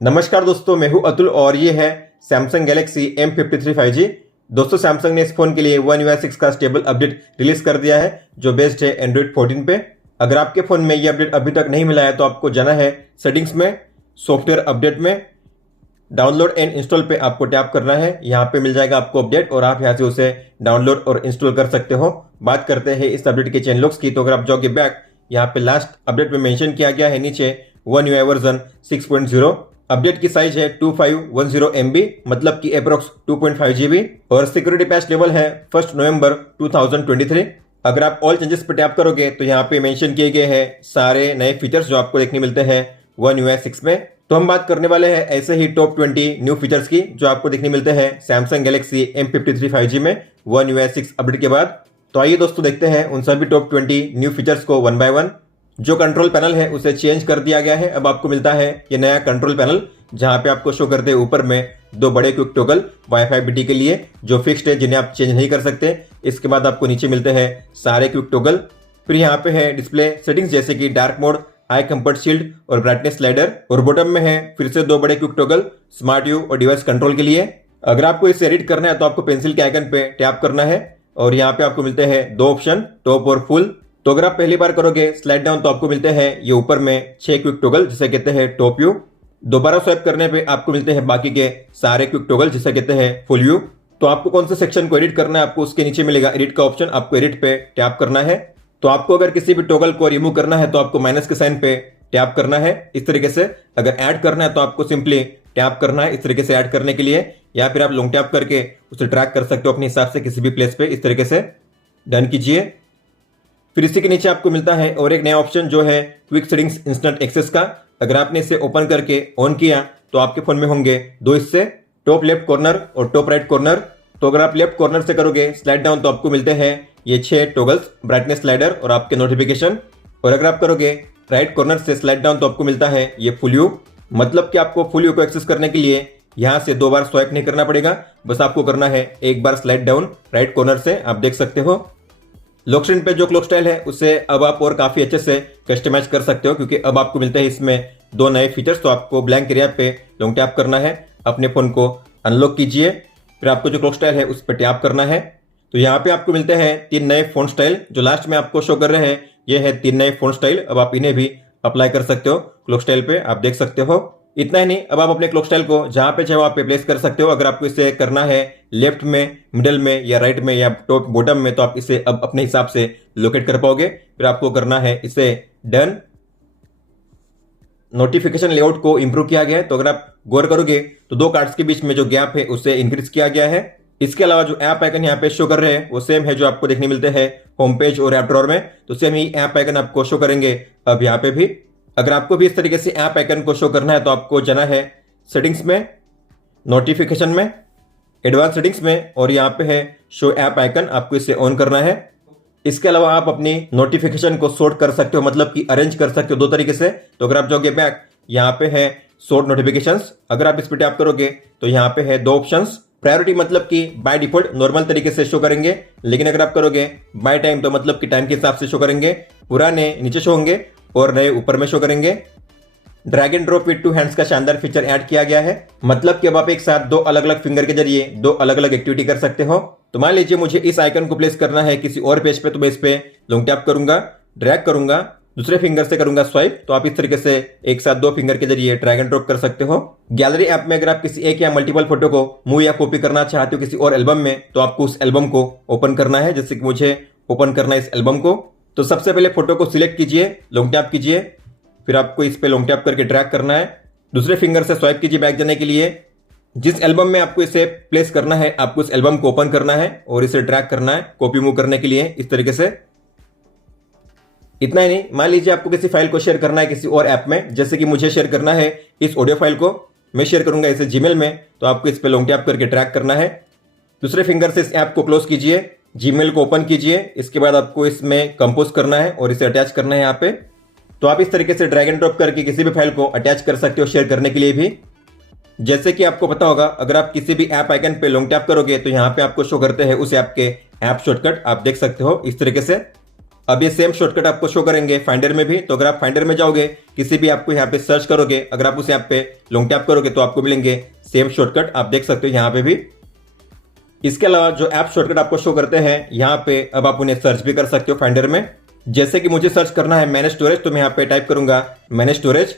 नमस्कार दोस्तों, मैं हूं अतुल और ये है सैमसंग गैलेक्सी M53 5G। दोस्तों, सैमसंग ने इस फोन के लिए One UI 6 का स्टेबल अपडेट रिलीज कर दिया है जो बेस्ड है एंड्रॉइड 14 पे। अगर आपके फोन में ये अपडेट अभी तक नहीं मिला है तो आपको जाना है सेटिंग्स में, सॉफ्टवेयर अपडेट में, डाउनलोड एंड इंस्टॉल पे आपको टैप करना है। यहाँ पे मिल जाएगा आपको अपडेट और आप यहाँ से उसे डाउनलोड और इंस्टॉल कर सकते हो। बात करते हैं इस अपडेट के चेंज लॉग्स की, तो अगर आप जाओगे बैक, यहाँ पे लास्ट अपडेट में मेंशन किया गया है नीचे One UI वर्जन 6.0। अपडेट की साइज है 2510 MB, मतलब कि अप्रोक्स 2.5 GB, और सिक्योरिटी पैच लेवल है 1 नवंबर 2023। अगर आप ऑल चेंजेस पर टैप करोगे तो यहाँ पे मेंशन किए गए हैं सारे नए फीचर्स जो आपको देखने मिलते हैं One UI 6 में। तो हम बात करने वाले हैं ऐसे ही टॉप 20 न्यू फीचर्स की जो आपको देखने मिलते हैं सैमसंग गैलेक्सी M53 5G में One UI 6 अपडेट के बाद। तो आइए दोस्तों, देखते हैं उन सभी टॉप 20 न्यू फीचर्स को वन बाय वन। जो कंट्रोल पैनल है उसे चेंज कर दिया गया है। अब आपको मिलता है ये नया कंट्रोल पैनल, जहां पे आपको शो करते हैं ऊपर में दो बड़े क्विक टॉगल वाईफाई BT के लिए जो फिक्स्ड है, जिन्हें आप चेंज नहीं कर सकते। इसके बाद आपको नीचे मिलते हैं सारे क्विक टॉगल। फिर यहाँ पे है डिस्प्ले सेटिंग्स जैसे कि dark mode, eye comfort shield और ब्राइटनेस स्लाइडर, और बॉटम में है फिर से दो बड़े क्विक टॉगल स्मार्ट व्यू और डिवाइस कंट्रोल के लिए। अगर आपको इसे एडिट करना है तो आपको पेंसिल के आइकन पे टैप करना है और यहाँ पे आपको मिलते हैं दो ऑप्शन, टॉप और फुल। तो अगर आप पहली बार करोगे स्लाइड डाउन तो आपको मिलते हैं ये ऊपर में 6 क्विक टॉगल जिसे कहते हैं टॉप व्यू। दोबारा स्वाइप करने पे आपको मिलते हैं बाकी के सारे क्विक टॉगल जिसे कहते हैं फुल व्यू। तो आपको कौन से सेक्शन को एडिट करना है, आपको उसके नीचे मिलेगा एडिट का ऑप्शन, आपको एडिट पे टैप करना है। तो आपको अगर किसी भी टॉगल को रिमूव करना है तो आपको माइनस के साइन पे टैप करना है इस तरीके से। अगर ऐड करना है तो आपको सिंपली टैप करना है इस तरीके से ऐड करने के लिए, या फिर आप लॉन्ग टैप करके उसे ट्रैक कर सकते हो अपने हिसाब से किसी भी प्लेस पे। इस तरीके से डन कीजिए। फिर इसी के नीचे आपको मिलता है और एक नया ऑप्शन जो है क्विक सेटिंग्स इंस्टेंट एक्सेस का। अगर आपने इसे ओपन करके ऑन किया तो आपके फोन में होंगे दो हिस्से, टॉप लेफ्ट कॉर्नर और टॉप राइट कॉर्नर। तो अगर आप लेफ्ट कॉर्नर से करोगे स्लाइड डाउन तो आपको मिलते हैं ये 6 टॉगल्स, ब्राइटनेस स्लाइडर और आपके नोटिफिकेशन। और अगर आप करोगे राइट कॉर्नर से स्लाइड डाउन तो आपको मिलता है ये फुल व्यू, मतलब कि आपको फुल व्यू को एक्सेस करने के लिए यहां से 2 बार स्वाइप नहीं करना पड़ेगा, बस आपको करना है एक बार स्लाइड डाउन राइट कॉर्नर से। आप देख सकते हो लॉक स्क्रीन पे जो क्लॉक स्टाइल है उसे अब आप और काफी अच्छे से कस्टमाइज कर सकते हो, क्योंकि अब आपको मिलते हैं इसमें दो नए फीचर्स। तो आपको ब्लैंक एरिया पे लॉन्ग टैप करना है, अपने फोन को अनलॉक कीजिए, फिर आपको जो क्लॉक स्टाइल है उस पर टैप करना है। तो यहाँ पे आपको मिलते हैं 3 नए फोन स्टाइल जो लास्ट में आपको शो कर रहे हैं। ये है 3 नए फोन स्टाइल, अब आप इन्हें भी अप्लाई कर सकते हो क्लॉक स्टाइल पे, आप देख सकते हो। इतना ही नहीं, अब आप अपने क्लॉक स्टाइल को जहां पे चाहे वहां पे प्लेस कर सकते हो। अगर आपको इसे करना है लेफ्ट में, मिडल में या राइट में या टॉप बॉटम में, तो आप इसे अब अपने हिसाब से लोकेट कर पाओगे। फिर आपको करना है इसे डन। नोटिफिकेशन लेआउट को इंप्रूव किया गया है, तो अगर आप गौर करोगे तो 2 कार्ड्स के बीच में जो गैप है उसे इंक्रीज किया गया है। इसके अलावा जो ऐप आइकन यहाँ पे शो कर रहे हैं वो सेम है जो आपको देखने मिलते हैं होम पेज और ऐप ड्रॉअर में, तो सेम ही ऐप आइकन आपको शो करेंगे अब यहाँ पे भी। अगर आपको भी इस तरीके से ऐप आइकन को शो करना है तो आपको जाना है सेटिंग्स में, नोटिफिकेशन में, एडवांस सेटिंग्स में, और यहाँ पे है शो ऐप आइकन, आपको इसे ऑन करना है। इसके अलावा आप अपनी नोटिफिकेशन को सॉर्ट कर सकते हो, मतलब कि अरेंज कर सकते हो 2 तरीके से। तो अगर आप जाओगे बैक, यहाँ पे है सॉर्ट नोटिफिकेशंस, अगर आप इस पर टैप करोगे तो यहाँ पे है 2 ऑप्शंस। प्रायोरिटी मतलब कि बाय डिफॉल्ट नॉर्मल तरीके से शो करेंगे, लेकिन अगर आप करोगे बाय टाइम तो मतलब कि टाइम के हिसाब से शो करेंगे। पुराने नीचे शो होंगे और नए ऊपर में शो करेंगे। Drag and drop with 2 hands का शानदार फीचर ऐड किया गया है, मतलब कि अब आप एक साथ 2 अलग अलग फिंगर के जरिए 2 अलग अलग एक्टिविटी कर सकते हो। तो मान लीजिए मुझे इस आइकन को प्लेस करना है किसी और पेज पे, तो मैं इस पे लॉन्ग टैप करूंगा, ड्रैग करूंगा, दूसरे फिंगर से करूंगा स्वाइप, तो आप इस तरीके से एक साथ 2 फिंगर के जरिए ड्रैग एंड ड्रॉप कर सकते हो। गैलरी ऐप में अगर आप किसी एक या मल्टीपल फोटो को मूव या कॉपी करना चाहते हो किसी और एल्बम में, तो आपको उस एल्बम को ओपन करना है, जैसे कि मुझे ओपन करना है इस एल्बम को। तो सबसे पहले फोटो को सिलेक्ट कीजिए, लॉन्ग टैप कीजिए, फिर आपको इस पे लॉन्ग टैप करके ड्रैग करना है, दूसरे फिंगर से स्वाइप कीजिए बैक जाने के लिए। जिस एल्बम में आपको इसे प्लेस करना है आपको उस एल्बम को ओपन करना है और इसे ड्रैग करना है कॉपी मूव करने के लिए इस तरीके से। इतना ही नहीं, मान लीजिए आपको किसी फाइल को शेयर करना है किसी और ऐप में, जैसे कि मुझे शेयर करना है इस ऑडियो फाइल को, मैं शेयर करूंगा इसे जीमेल में, तो आपको इस पे लॉन्ग टैप करके ड्रैग करना है, दूसरे फिंगर से इस ऐप को क्लोज कीजिए, जीमेल को ओपन कीजिए, इसके बाद आपको इसमें कंपोज करना है और इसे अटैच करना है यहाँ पे। तो आप इस तरीके से ड्रैग एंड ड्रॉप करके किसी भी फाइल को अटैच कर सकते हो शेयर करने के लिए भी। जैसे कि आपको पता होगा, अगर आप किसी भी ऐप आइकन पे लॉन्ग टैप करोगे तो यहाँ पे आपको शो करते हैं उस ऐप के ऐप शॉर्टकट, आप देख सकते हो इस तरीके से। अब ये सेम शॉर्टकट आपको शो करेंगे फाइंडर में भी। तो अगर आप फाइंडर में जाओगे, किसी भी ऐप को यहाँ पे सर्च करोगे, अगर आप उस ऐप पे लॉन्ग टैप करोगे तो आपको मिलेंगे सेम शॉर्टकट, आप देख सकते हो यहाँ पे भी। इसके अलावा जो ऐप शॉर्टकट आपको शो करते हैं यहाँ पे, अब आप उन्हें सर्च भी कर सकते हो फाइंडर में। जैसे कि मुझे सर्च करना है मैनेज स्टोरेज, तो मैं यहाँ पे टाइप करूंगा मैनेज स्टोरेज,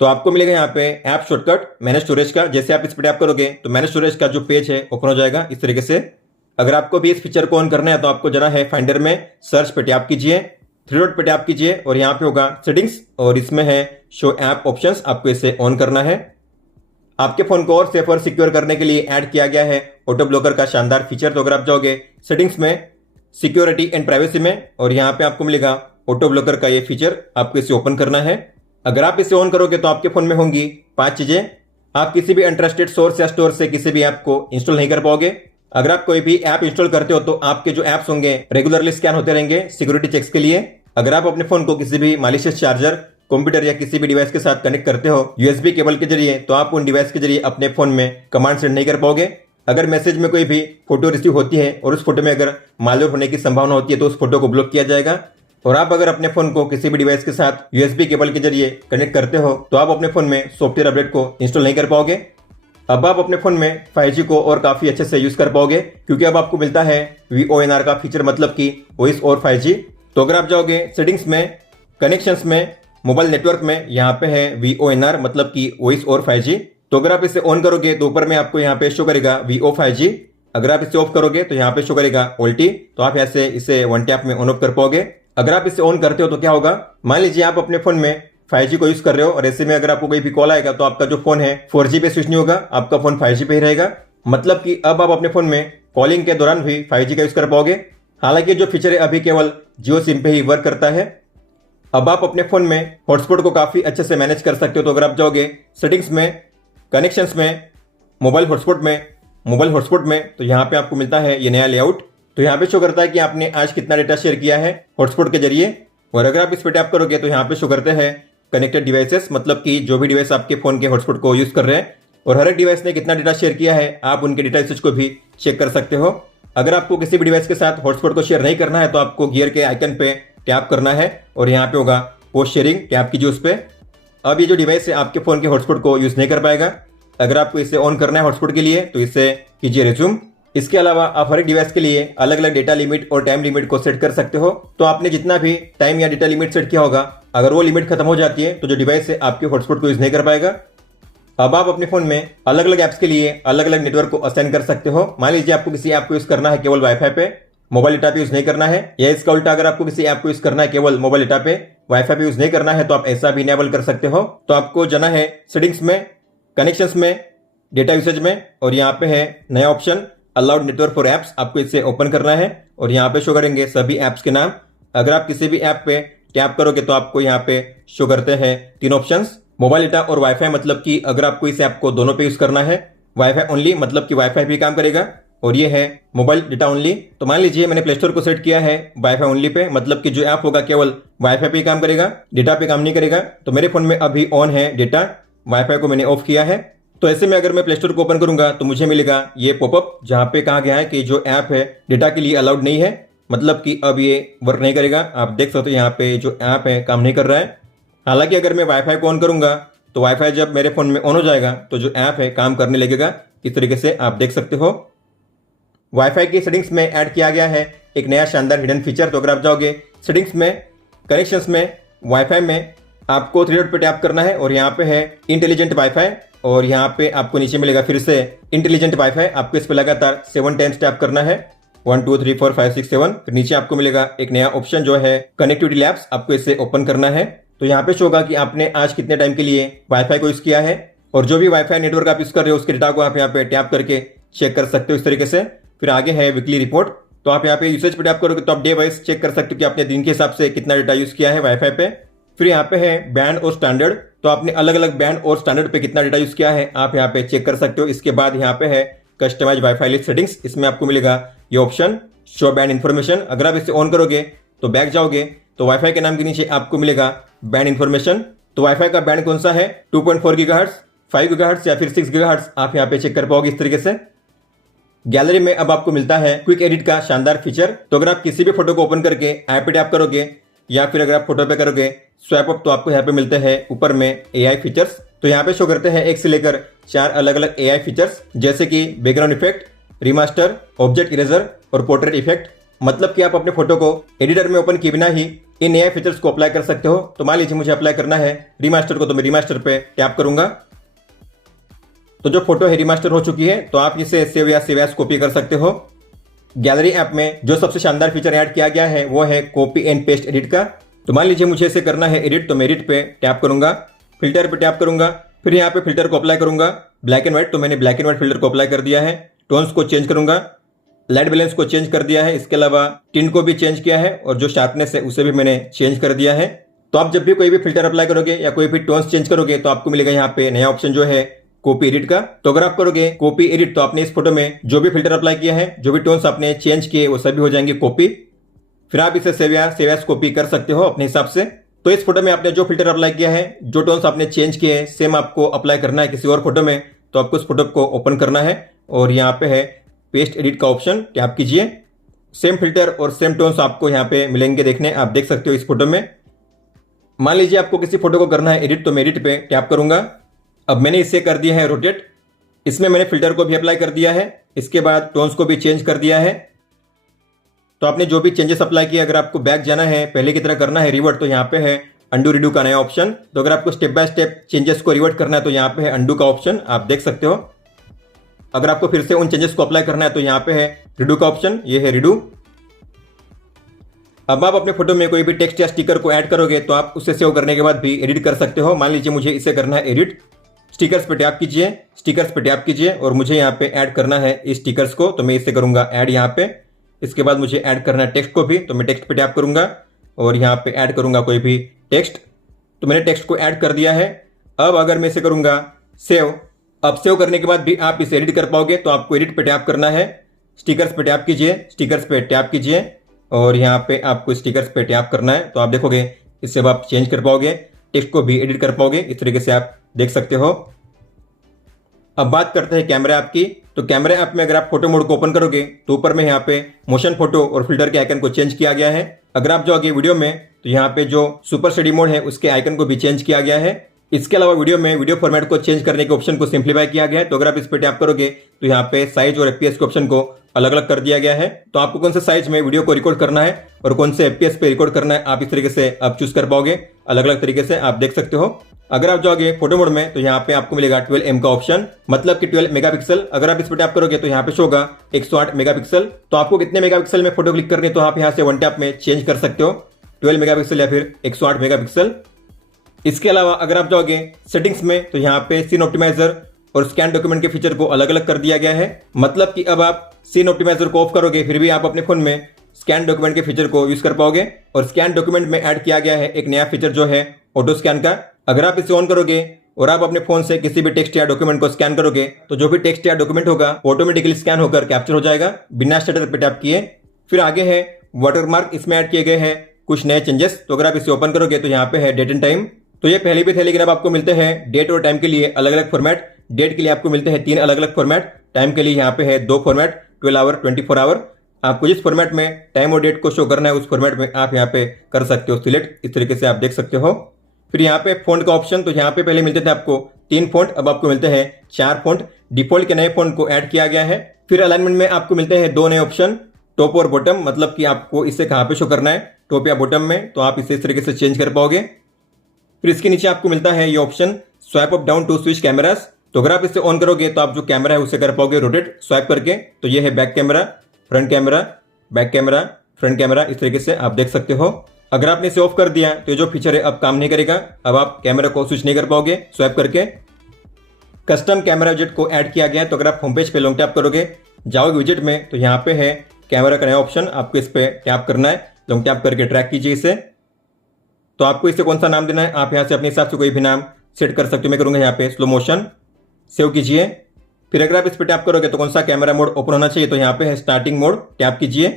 तो आपको मिलेगा यहाँ पे ऐप शॉर्टकट मैनेज स्टोरेज का। जैसे आप इस पर टैप करोगे तो मैनेज स्टोरेज का जो पेज है ओपन हो जाएगा इस तरीके से। अगर आपको भी इस फीचर को ऑन करना है तो आपको जाना है फाइंडर में, सर्च पे टैप कीजिए, थ्री डॉट पे टैप कीजिए और यहाँ पे होगा सेटिंग्स और इसमें है शो ऐप ऑप्शंस, आपको इसे ऑन करना है। आपके फोन को और सेफ और सिक्योर करने के लिए ऐड किया गया है ऑटो ब्लॉकर का शानदार फीचर। तो अगर आप जाओगे सेटिंग्स में, सिक्योरिटी एंड प्राइवेसी में, और यहाँ पे आपको मिलेगा ऑटो ब्लॉकर का ये फीचर, आपको इसे ओपन करना है। अगर आप इसे ऑन करोगे तो आपके फोन में होंगी 5 चीजें। आप किसी भी अनट्रस्टेड सोर्स या स्टोर से किसी भी ऐप को इंस्टॉल नहीं कर पाओगे। अगर आप कोई भी ऐप इंस्टॉल करते हो तो आपके जो ऐप्स होंगे रेगुलरली स्कैन होते रहेंगे सिक्योरिटी चेक्स के लिए। अगर आप अपने फोन को किसी भी मालिशियस चार्जर, कंप्यूटर या किसी भी डिवाइस के साथ कनेक्ट करते हो यूएसबी केबल के जरिए, तो आप उन डिवाइस के जरिए अपने फोन में कमांड सेंड नहीं कर पाओगे। अगर मैसेज में कोई भी फोटो रिसीव होती है और उस फोटो में अगर मालवेयर होने की संभावना होती है तो उस फोटो को ब्लॉक किया जाएगा। और आप अगर अपने फोन को किसी भी डिवाइस के साथ यूएसबी केबल के जरिए कनेक्ट करते हो तो आप अपने फोन में सॉफ्टवेयर अपडेट को इंस्टॉल नहीं कर पाओगे। अब आप अपने फोन में 5G को और काफी अच्छे से यूज कर पाओगे, क्योंकि अब आपको मिलता है VoNR का फीचर, मतलब कि वॉइस और 5G। तो अगर आप जाओगे सेटिंग्स में, कनेक्शंस में, मोबाइल नेटवर्क में, यहाँ पे है VoNR मतलब कि वॉइस और 5G। तो अगर आप इसे ऑन करोगे तो ऊपर में आपको यहाँ पे शो करेगा VO 5G। अगर आप इसे ऑफ करोगे तो यहाँ पे शो करेगा OLT। तो आप ऐसे इसे वन टैप में ऑन ऑफ कर पाओगे। अगर आप इसे ऑन करते हो तो क्या होगा, मान लीजिए आप अपने फोन में 5G को यूज कर रहे हो और ऐसे में अगर आपको कोई भी कॉल आएगा तो आपका जो फोन है 4G पे स्विच नहीं होगा, आपका फोन 5G पे ही रहेगा। मतलब कि अब आप अपने फोन में कॉलिंग के दौरान भी 5G का यूज कर पाओगे। हालांकि जो फीचर है अभी केवल जियो सिम पे ही वर्क करता है। अब आप अपने फोन में हॉटस्पॉट को काफी अच्छे से मैनेज कर सकते हो। तो अगर आप जाओगे सेटिंग्स में, कनेक्शंस में, मोबाइल हॉटस्पॉट में, तो यहाँ पे आपको मिलता है ये नया लेआउट। तो यहाँ पे शो करता है कि आपने आज कितना डेटा शेयर किया है हॉटस्पॉट के जरिए। और अगर आप इस पर टैप करोगे तो यहाँ पे शो करते हैं कनेक्टेड डिवाइसेस, मतलब कि जो भी डिवाइस आपके फोन के हॉटस्पॉट को यूज कर रहे हैं और हर एक डिवाइस ने कितना डेटा शेयर किया है, आप उनके डेटा यूसेज को भी चेक कर सकते हो। अगर आपको किसी भी डिवाइस के साथ हॉटस्पॉट को शेयर नहीं करना है तो आपको गियर के आइकन पे टैप करना है और यहाँ पे होगा पोस्ट शेयरिंग, टैप कीजिए उस पर। अब ये जो डिवाइस है आपके फोन के हॉटस्पॉट को यूज नहीं कर पाएगा। अगर आपको इसे ऑन करना है हॉटस्पॉट के लिए तो इसे कीजिए रिज्यूम। इसके अलावा आप हर एक डिवाइस के लिए अलग अलग डेटा लिमिट और टाइम लिमिट को सेट कर सकते हो। तो आपने जितना भी टाइम या डेटा लिमिट सेट किया होगा, अगर वो लिमिट खत्म हो जाती है तो जो डिवाइस है आपके हॉटस्पॉट को यूज नहीं कर पाएगा। अब आप अपने फोन में अलग अलग ऐप्स के लिए अलग अलग नेटवर्क को असाइन कर सकते हो। मान लीजिए आपको किसी ऐप को यूज करना है केवल वाईफाई पे, मोबाइल डेटा पे यूज नहीं करना है, या इसका उल्टा अगर आपको किसी ऐप को यूज करना है केवल मोबाइल डेटा पे, वाईफाई पे यूज नहीं करना है, तो आप ऐसा भी इनेबल कर सकते हो। तो आपको जाना है सेटिंग्स में, कनेक्शंस में, डेटा यूसेज में, और यहाँ पे है नया option allowed network for apps, आपको इसे ओपन करना है और यहाँ पे शो करेंगे सभी एप्स के नाम। अगर आप किसी भी ऐप पे टैप करोगे तो आपको यहाँ पे शो करते हैं 3 ऑप्शंस, मोबाइल डेटा और वाईफाई, मतलब कि अगर आपको इस ऐप को दोनों पे यूज करना है, वाईफाई ओनली मतलब कि वाईफाई भी काम करेगा, और ये है मोबाइल डेटा ओनली। तो मान लीजिए मैंने प्ले स्टोर को सेट किया है वाईफाई ओनली पे, मतलब कि जो ऐप होगा केवल वाईफाई पे ही काम करेगा, डेटा पे काम नहीं करेगा। तो मेरे फोन में अभी ऑन है डेटा, वाईफाई को मैंने ऑफ किया है। तो ऐसे में अगर मैं प्ले स्टोर को ओपन करूंगा तो मुझे मिलेगा ये पॉपअप, जहां पे कहा गया है कि जो ऐप है डेटा के लिए अलाउड नहीं है, मतलब कि अब ये वर्क नहीं करेगा। आप देख सकते हो यहाँ पे जो ऐप है काम नहीं कर रहा है। हालांकि अगर मैं वाईफाई को ऑन करूंगा तो वाईफाई जब मेरे फोन में ऑन हो जाएगा तो जो ऐप है काम करने लगेगा। इस तरीके से आप देख सकते हो। वाईफाई की सेटिंग्स में ऐड किया गया है एक नया शानदार हिडन फीचर। तो अगर आप जाओगे सेटिंग्स में, कनेक्शंस में, वाईफाई में, आपको 3 डॉट पे टैप करना है और यहाँ पे है इंटेलिजेंट वाईफाई, और यहाँ पे आपको नीचे मिलेगा फिर से इंटेलिजेंट वाईफाई। आपको इस पे लगातार 7 टाइम्स टैप करना है, 1 2 3 4 5 6 7। फिर नीचे आपको मिलेगा एक नया ऑप्शन जो है कनेक्टिविटी लैब्स, आपको इसे ओपन करना है। तो यहाँ पे शो होगा कि आपने आज कितने टाइम के लिए वाईफाई को यूज किया है, और जो भी वाईफाई नेटवर्क आप यूज कर रहे हो उसके डेटा को आप यहाँ पे टैप करके चेक कर सकते हो इस तरीके से। फिर आगे है वीकली रिपोर्ट, तो आप यहाँ पे यूसेज पे टैप करोगे तो आप डे वाइज चेक कर सकते हो कि आपने दिन के हिसाब से कितना डेटा यूज किया है वाईफाई पे। फिर यहाँ पे है बैंड और स्टैंडर्ड, तो आपने अलग अलग बैंड और स्टैंडर्ड पे कितना डेटा यूज किया है आप यहाँ पे चेक कर सकते हो। इसके बाद यहाँ पे है कस्टमाइज वाईफाई लिस्ट सेटिंग्स, इसमें आपको मिलेगा ये ऑप्शन शो बैंड इन्फॉर्मेशन। अगर आप इसे ऑन करोगे तो बैक जाओगे तो वाईफाई के नाम के नीचे आपको मिलेगा बैंड इन्फॉर्मेशन। तो वाईफाई का बैंड कौन सा है, 2.4 गीगाहर्ट्ज, 5 गीगाहर्ट्ज या फिर 6 गीगाहर्ट्ज, आप यहाँ पे चेक कर पाओगे इस तरीके से। गैलरी में अब आपको मिलता है क्विक एडिट का शानदार फीचर। तो अगर आप किसी भी फोटो को ओपन करके ऐप पे टैप करोगे या फिर अगर आप फोटो पे करोगे स्वैप अप, तो आपको यहाँ पे मिलते हैं ऊपर में एआई फीचर्स। तो यहाँ पे शो करते हैं 1 से लेकर 4 अलग अलग एआई फीचर्स, जैसे कि background effect, remaster, object eraser और पोर्ट्रेट इफेक्ट। मतलब कि आप अपने फोटो को एडिटर में ओपन किए बिना ही इन एआई फीचर्स को अप्लाई कर सकते हो। तो मान लीजिए मुझे अप्लाई करना है रिमास्टर को, तो मैं रिमास्टर पे टैप करूंगा। तो जो फोटो है रिमास्टर हो चुकी है, तो आप इसे सेव या सेव एज कॉपी कर सकते हो। गैलरी ऐप में जो सबसे शानदार फीचर ऐड किया गया है वो है कॉपी एंड पेस्ट एडिट का। तो मान लीजिए मुझे इसे करना है एडिट, तो मैं एडिट पे टैप करूंगा, फिल्टर पे टैप करूंगा, फिर यहाँ पे फिल्टर को अप्लाई करूंगा ब्लैक एंड व्हाइट। तो मैंने ब्लैक एंड व्हाइट फिल्टर को अप्लाई कर दिया है। टोन्स को चेंज करूंगा, लाइट बैलेंस को चेंज कर दिया है, इसके अलावा टिंट को भी चेंज किया है और जो शार्पनेस है उसे भी मैंने चेंज कर दिया है। तो आप जब भी कोई भी फिल्टर अप्लाई करोगे या कोई भी टोन्स चेंज करोगे तो आपको मिलेगा यहाँ पे नया ऑप्शन जो है कॉपी एडिट का। तो अगर आप करोगे कॉपी एडिट, तो आपने इस फोटो में जो भी फिल्टर अप्लाई किया है, जो भी टोन्स आपने चेंज किए, वो सभी हो जाएंगे कॉपी। फिर आप इसे सेव या सेव एज कॉपी कर सकते हो अपने हिसाब से। तो इस फोटो में आपने जो फिल्टर अप्लाई किया है, जो टोन्स आपने चेंज किए हैं, सेम आपको अप्लाई करना है किसी और फोटो में। तो आपको उस फोटो को ओपन करना है और यहाँ पे है पेस्ट एडिट का ऑप्शन, टैप कीजिए। सेम फिल्टर और सेम टोन्स आपको यहाँ पे मिलेंगे देखने, आप देख सकते हो इस फोटो में। मान लीजिए आपको किसी फोटो को करना है एडिट, तो मैं एडिट पे टैप करूंगा। अब मैंने इसे कर दिया है रोटेट। इसमें मैंने फिल्टर को भी अप्लाई कर दिया है, इसके बाद टोन्स को भी चेंज कर दिया है। तो आपने जो भी चेंजेस अप्लाई किए, अगर आपको बैक जाना है, पहले की तरह करना है रिवर्ट, तो यहाँ पे है अंडू रिडू का नया ऑप्शन। तो अगर आपको स्टेप बाय स्टेप चेंजेस को रिवर्ट करना है तो यहाँ पे है अंडू का ऑप्शन, आप देख सकते हो। अगर आपको फिर से उन चेंजेस को अप्लाई करना है तो यहाँ पे है रिडू का ऑप्शन, ये है रिडू। अब आप अपने फोटो में कोई भी टेक्स्ट या स्टिकर को ऐड करोगे तो आप उसे सेव करने के बाद भी एडिट कर सकते हो। मान लीजिए मुझे इसे करना है एडिट, स्टिकर्स पे टैप कीजिए, स्टिकर्स पे टैप कीजिए और मुझे यहाँ पे ऐड करना है इस स्टिकर्स को, तो मैं इसे करूंगा ऐड यहाँ पे। इसके बाद मुझे ऐड करना है टेक्स्ट को भी, तो मैं टेक्स्ट पे टैप करूंगा और यहाँ पे ऐड करूंगा कोई भी टेक्स्ट। तो मैंने टेक्स्ट को ऐड कर दिया है। अब अगर मैं इसे करूंगा सेव, अब सेव करने के बाद भी आप इसे एडिट कर पाओगे। तो आपको एडिट पे टैप करना है, स्टिकर्स पे टैप कीजिए, स्टिकर्स पे टैप कीजिए और यहाँ पे आपको स्टिकर्स पे टैप करना है। तो आप देखोगे इससे अब आप चेंज कर पाओगे, टेक्स्ट को भी एडिट कर पाओगे, इस तरीके से आप देख सकते हो। अब बात करते हैं कैमरा ऐप की। तो कैमरा ऐप में अगर आप फोटो मोड को ओपन करोगे तो ऊपर में यहाँ पे मोशन फोटो और फिल्टर के आइकन को चेंज किया गया है। अगर आप जाओगे वीडियो में तो यहाँ पे जो सुपर स्टडी मोड है उसके आइकन को भी चेंज किया गया है। इसके अलावा वीडियो में वीडियो फॉर्मेट को चेंज करने के ऑप्शन को सिंप्लीफाई किया गया है। तो अगर आप इस पर टैप करोगे तो यहाँ पे साइज और एफपीएस के ऑप्शन को अलग अलग कर दिया गया है। तो आपको कौन से साइज में वीडियो को रिकॉर्ड करना है और कौन से एफपीएस पे रिकॉर्ड करना है, आप इस तरीके से आप चूज कर पाओगे, अलग अलग तरीके से आप देख सकते हो। अगर आप जाओगे फोटो मोड में तो यहाँ पे आपको मिलेगा 12M का ऑप्शन, मतलब कि 12 मेगापिक्सल। अगर आप इस पर टैप करोगे तो यहाँ पे शो होगा 108 मेगापिक्सल। तो आपको कितने मेगापिक्सल में फोटो क्लिक करनी है तो आप यहाँ से वन टैप में चेंज कर सकते हो, 12 मेगापिक्सल या फिर 108 मेगापिक्सल। इसके अलावा अगर आप जाओगे सेटिंग्स में तो यहाँ पे सीन ऑप्टिमाइजर और स्कैन डॉक्यूमेंट के फीचर को अलग अलग कर दिया गया है। मतलब कि अब आप सीन ऑप्टिमाइजर को ऑफ करोगे फिर भी आप अपने फोन में स्कैन डॉक्यूमेंट के फीचर को यूज कर पाओगे। और स्कैन डॉक्यूमेंट में ऐड किया गया है एक नया फीचर जो है ऑटो स्कैन का। अगर आप इसे ऑन करोगे और आप अपने फोन से किसी भी टेक्स्ट या डॉक्यूमेंट को स्कैन करोगे तो जो भी टेक्स्ट या डॉक्यूमेंट होगा ऑटोमेटिकली स्कैन होकर कैप्चर हो जाएगा बिना स्टेटस पे टैप किए। फिर आगे है वाटरमार्क, इसमें ऐड किए गए हैं कुछ नए चेंजेस। तो अगर आप इसे ओपन करोगे तो यहाँ पे है डेट एंड टाइम। तो ये पहले भी थे लेकिन अब आपको मिलते हैं डेट और टाइम के लिए अलग अलग फॉर्मेट। डेट के लिए आपको मिलते हैं 3 अलग अलग फॉर्मेट, टाइम के लिए यहाँ पे है 2 फॉर्मेट, 12 आवर, 24 आवर। आपको जिस फॉर्मेट में टाइम और डेट को शो करना है उस फॉर्मेट में आप यहाँ पे कर सकते हो सिलेक्ट, इस तरीके से आप देख सकते हो। फिर यहाँ पे फॉन्ट का ऑप्शन, तो यहाँ पे पहले मिलते थे आपको 3 फॉन्ट, अब आपको मिलते हैं 4 फॉन्ट। डिफॉल्ट के नए फॉन्ट को ऐड किया गया है। फिर अलाइनमेंट में आपको मिलते हैं 2 नए ऑप्शन, टॉप और बॉटम, मतलब कि आपको इसे कहाँ पे शो करना है, टॉप या बॉटम में, तो आप इसे इस तरीके से चेंज कर पाओगे। फिर इसके नीचे आपको मिलता है ये option swipe up down to switch cameras. तो अगर आप इसे ऑन करोगे तो आप जो कैमरा है उसे कर पाओगे रोटेट स्वाइप करके। तो ये है back camera, front camera, back camera, front camera, इस तरीके से आप देख सकते हो। अगर आपने इसे ऑफ कर दिया तो ये जो फीचर है अब काम नहीं करेगा, अब आप कैमरा को स्विच नहीं कर पाओगे स्वाइप करके। कस्टम कैमरा विजेट को ऐड किया गया है। तो अगर आप होम पेज पे लॉन्ग टैप करोगे, जाओगे विजेट में, तो यहाँ पे है कैमरा का नया ऑप्शन, आपको इस पे टैप करना है, लॉन्ग टैप करके ट्रैक कीजिए इसे। तो आपको इसे कौन सा नाम देना है आप यहाँ से अपने हिसाब से कोई भी नाम सेट कर सकते हो। मैं करूँगा यहाँ पे स्लो मोशन, सेव कीजिए। फिर अगर आप इस पर टैप करोगे तो कौन सा कैमरा मोड ओपन होना चाहिए, तो यहाँ पे है स्टार्टिंग मोड, टैप कीजिए।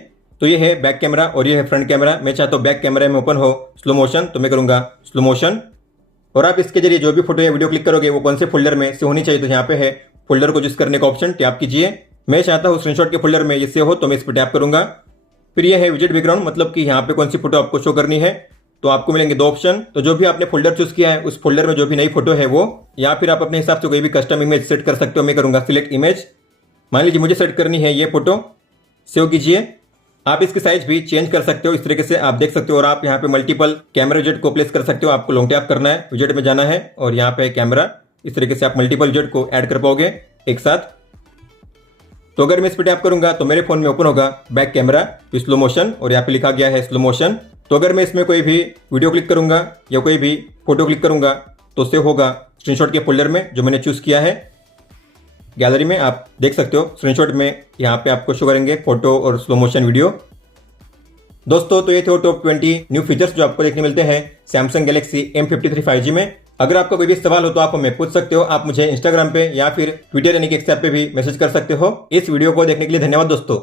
तो ये है बैक कैमरा और ये है फ्रंट कैमरा। मैं चाहता हूँ बैक कैमरा में ओपन हो स्लो मोशन, तो मैं करूँगा स्लो मोशन। और आप इसके जरिए जो भी फोटो या वीडियो क्लिक करोगे वो कौन से फोल्डर में से होनी चाहिए, तो यहाँ पे है फोल्डर को चूज करने का ऑप्शन, टैप कीजिए। मैं चाहता हूँ स्क्रीनशॉट के फोल्डर में ये सेव हो, तो मैं इस पर टैप करूंगा। फिर ये है विजेट बैकग्राउंड, मतलब कि यहाँ पे कौन सी फोटो आपको शो करनी है। तो आपको मिलेंगे दो ऑप्शन। तो जो भी आपने फोल्डर चूज किया है उस फोल्डर में जो भी नई फोटो है वो, या फिर आप अपने हिसाब से कोई भी कस्टम इमेज सेट कर सकते हो। मैं करूंगा सिलेक्ट इमेज। मान लीजिए मुझे सेट करनी है ये फोटो, सेव कीजिए। आप इसकी साइज भी चेंज कर सकते हो, इस तरीके से आप देख सकते हो। और आप यहाँ पे मल्टीपल कैमरा विजेट को प्लेस कर सकते हो। आपको लॉन्ग टैप करना है, विजेट में जाना है और यहाँ पे कैमरा, इस तरीके से आप मल्टीपल विजेट को ऐड कर पाओगे एक साथ। तो अगर मैं इस पर टैप करूंगा तो मेरे फोन में ओपन होगा back camera with slow motion, और यहाँ पे लिखा गया है स्लो मोशन। तो अगर मैं इसमें कोई भी वीडियो क्लिक करूंगा या कोई भी फोटो क्लिक करूंगा तो सेव होगा स्क्रीनशॉट के फोल्डर में जो मैंने चूज किया है। गैलरी में आप देख सकते हो स्क्रीनशॉट में यहाँ पे आपको शो करेंगे फोटो और स्लो मोशन वीडियो। दोस्तों तो ये थे टॉप 20 न्यू फीचर्स जो आपको देखने मिलते हैं सैमसंग गैलेक्सी M53 5G में। अगर आपका कोई भी सवाल हो तो आप हमें पूछ सकते हो। आप मुझे इंस्टाग्राम पे या फिर ट्विटर यानी कि एक्स ऐप पे भी मैसेज कर सकते हो। इस वीडियो को देखने के लिए धन्यवाद दोस्तों।